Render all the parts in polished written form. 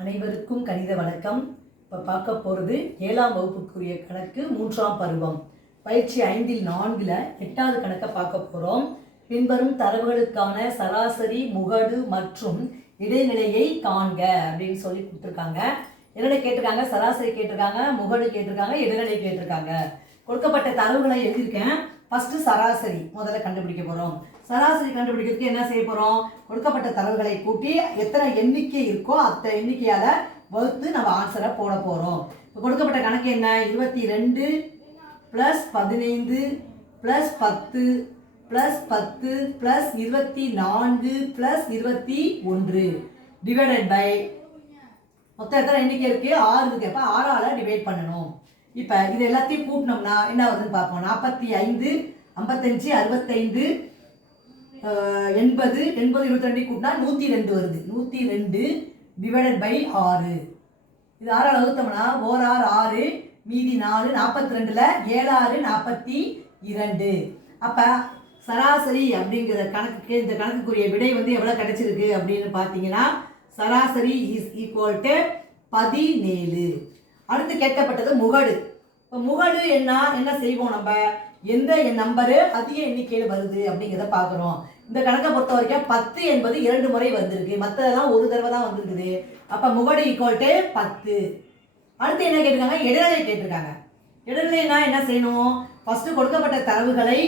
அனைவருக்கும் கணித வணக்கம். இப்போ பார்க்க போகிறது 7ஆம் வகுப்புக்குரிய கணக்கு 3ஆம் பருவம் பயிற்சி 5இல் 4ல் 8வது கணக்கை பார்க்க போகிறோம். பின்வரும் தரவுகளுக்கான சராசரி, முகடு மற்றும் இடைநிலையை காண்க அப்படின்னு சொல்லி கொடுத்துருக்காங்க. என்னென்ன கேட்டிருக்காங்க? சராசரி கேட்டிருக்காங்க, முகடு கேட்டிருக்காங்க, இடைநிலை கேட்டிருக்காங்க. கொடுக்கப்பட்ட தரவுகளை எழுதியிருக்கேன். ஃபஸ்ட்டு சராசரி முதல்ல கண்டுபிடிக்க போகிறோம். சராசரி கண்டுபிடிக்கிறதுக்கு என்ன செய்ய போகிறோம்? கொடுக்கப்பட்ட தரவுகளை கூட்டி எத்தனை எண்ணிக்கை இருக்கோ அத்தனை எண்ணிக்கையால் வகுத்து நம்ம ஆன்சரை போட போகிறோம். இப்போ கொடுக்கப்பட்ட கணக்கு என்ன? 22 + 15 + 10 + 10 + 24 + 21 டிவைடட் பை மொத்தம் எத்தனை எண்ணிக்கை இருக்குது? 6 இருக்குது. அப்போ 6ஆல் டிவைட் பண்ணணும். இப்போ இது எல்லாத்தையும் கூட்டினோம்னா என்ன வருதுன்னு பார்ப்போம். 45 55 65 80 22 கூட்டினா 102 வருது. 102 டிவைடட் பை 6. இது 6ஆல் வகுத்தோம்னா 1 6 6 மீதி 4 42ல் 7 6 42. அப்போ சராசரி அப்படிங்கிற கணக்குக்கு இந்த கணக்குக்குரிய விடை எவ்வளோ கிடைச்சிருக்கு அப்படின்னு பார்த்தீங்கன்னா சராசரி இஸ் ஈக்குவல் டு 17. அடுத்து கேட்கப்பட்டது முகடு. இப்போ முகடு என்ன செய்வோம்? நம்ம எந்த நம்பரு அதிக எண்ணிக்கையில் வருது அப்படிங்கிறத பார்க்குறோம். இந்த கணக்கை பொறுத்த வரைக்கும் 10 என்பது 2 முறை வந்திருக்கு, மற்றதெல்லாம் ஒரு தடவை தான் வந்துருக்குது. அப்போ முகடு ஈக்குவல் டு 10. அடுத்து என்ன கேட்டிருக்காங்க? இடைநிலை கேட்டிருக்காங்க. இடைநிலைனா என்ன செய்யணும்? ஃபஸ்ட்டு கொடுக்கப்பட்ட தரவுகளை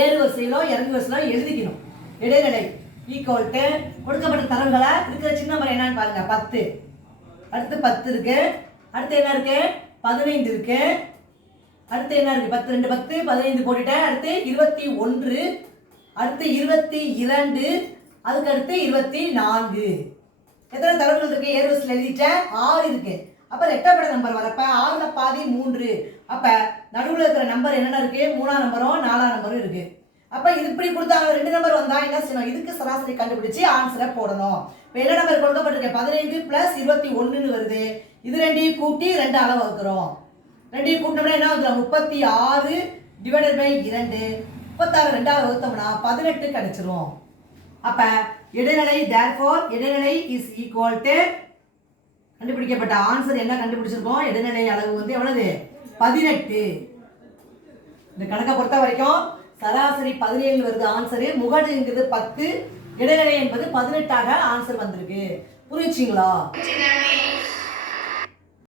ஏறு வரிசையிலோ இறங்கு வரிசையிலோ எழுதிக்கணும். இடைநிலை ஈக்குவல் டு கொடுக்கப்பட்ட தரவுகளை இருக்கிற சின்ன நம்பர் என்னன்னு பாருங்க. 10. அடுத்து 10 இருக்கு. அடுத்து என்ன இருக்கு? 15 இருக்கு. அடுத்து என்ன இருக்கு? 10 2 10 15 போட்டுட்டேன். அடுத்து 21, அடுத்து 22, அதுக்கு அடுத்து 24. எத்தனை தரவுகள் இருக்கு? ஏர்வரிசையில் எழுதிட்டேன். 6 இருக்கு. அப்போ ரெட்டப்படை நம்பர் வரப்ப 6ல் பாதி 3. அப்போ நடுவில் இருக்கிற நம்பர் என்னென்ன இருக்கு? 3ஆம் நம்பரும் 4ஆம் நம்பரும் இருக்கு. அப்போ இது இப்படி கொடுத்தாங்க 2 நம்பர் வந்தால் என்ன செய்யணும்? இதுக்கு சராசரி கண்டுபிடிச்சி ஆன்சரை போடணும். இப்போ என்ன நம்பர் கொடுக்கப்பட்டிருக்கு? 15 + 21 வருது. இது ரெண்டையும் கூட்டி 2ஆல் வகுக்கிறோம். ரெண்டையும் கூட்டினோம்னா என்ன வந்துடும்? 36 டிவைடட் பை 2. 36 2ஆல் வகுத்தோம்னா 18 கிடைச்சிரும். அப்போ இடைநிலை தேர்ஃபோர் இடைநிலை இஸ் ஈக்குவல் டு கண்டுபிடிக்கப்பட்ட ஆன்சர் என்ன கண்டுபிடிச்சிருக்கோம்? இடைநிலை அளவு எவ்வளவு? 18. இந்த கணக்கை பொறுத்த வரைக்கும் சராசரி 17 வருது ஆன்சரு. முகடுங்கிறது 10, இடைநிலை என்பது 18ஆக ஆன்சர் வந்திருக்கு. புரிஞ்சுங்களா?